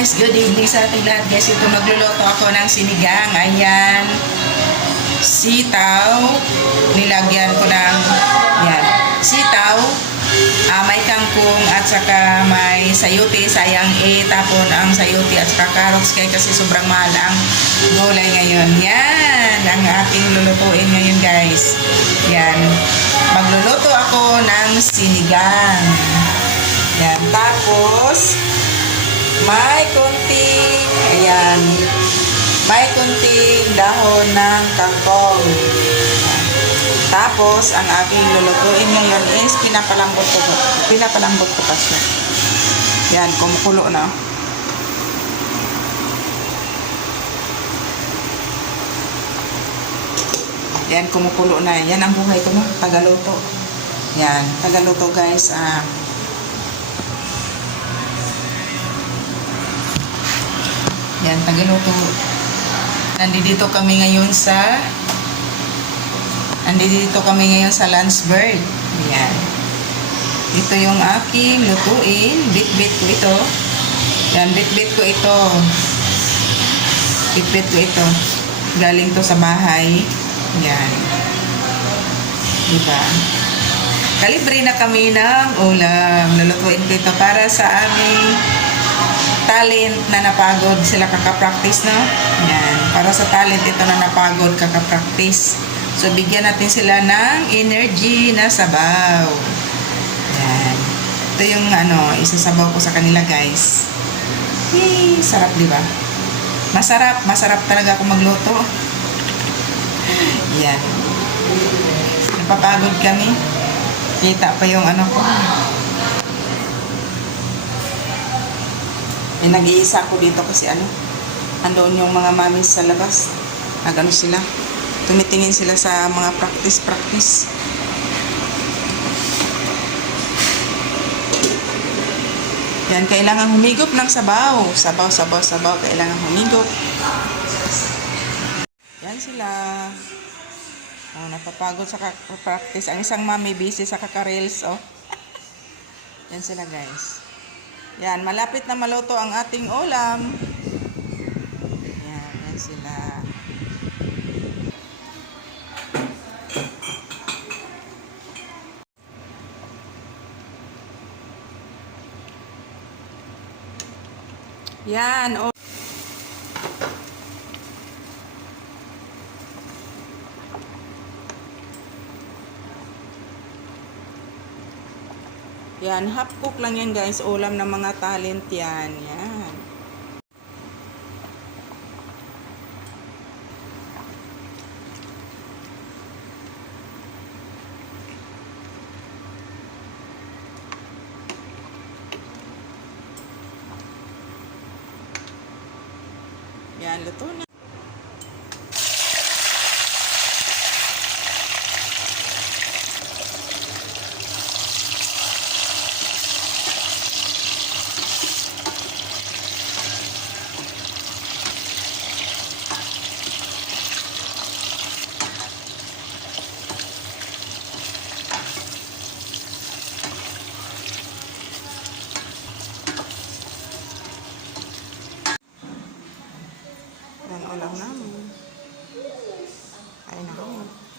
guys, good evening sa ating lahat guys. Ito magluluto ako ng sinigang. Ayan. Sitaw. Nilagyan ko ng yan. Sitaw. ah, may kangkong at saka may sayote. Sayang itapon ang sayote at saka carrots kaya kasi sobrang mahal ang gulay ngayon. Yan. Ang aking lulutuin ngayon guys. Yan. Magluluto ako ng sinigang. Yan. Tapos, may kunting, ayan, may kunting dahon ng kangkong. Tapos, ang aking lulutuin ngayon is pinapalambot ko, pinapalambot ko pa siya. Yan, kumukulo na. Yan, kumukulo na. Yan ang buhay ko mo, tagaluto. Yan, tagaluto guys. Ah, Yan, Tagaluto. Nandito kami ngayon sa Nandito kami ngayon sa Landsberg. Yan. Ito yung aking lutuin. Bit-bit ko ito. Yan, bit-bit ko ito. Bit-bit ko ito. Galing to sa bahay. Yan. Diba? Kalibre na kami ng ulam. Lulutuin ko ito para sa aming talent na napagod sila kakapractice, no? Yan. Para sa talent ito na napagod kakapractice. So, bigyan natin sila ng energy na sabaw. Yan. Ito yung ano, isasabaw ko sa kanila, guys. Hey, sarap, di ba? Masarap. Masarap talaga ako magluto. Yan. Napapagod kami. Kita pa yung ano ko. Eh, nag-iisa ko dito kasi ano, andoon yung mga mamis sa labas. Nagano sila. Tumitingin sila sa mga practice-practice. Yan, kailangan humigop ng sabaw. Sabaw, sabaw, sabaw. Kailangan humigop. Yan sila. Oh, napapagod sa practice. Ang isang mami busy sa kakareels, oh. Yan sila, guys. Yan, malapit na maluto ang ating ulam. Yan, yan sila. Yan, o. Yan, half cook lang yan guys. Ulam ng mga talent yan. Yan. Yan, luto na. Nói.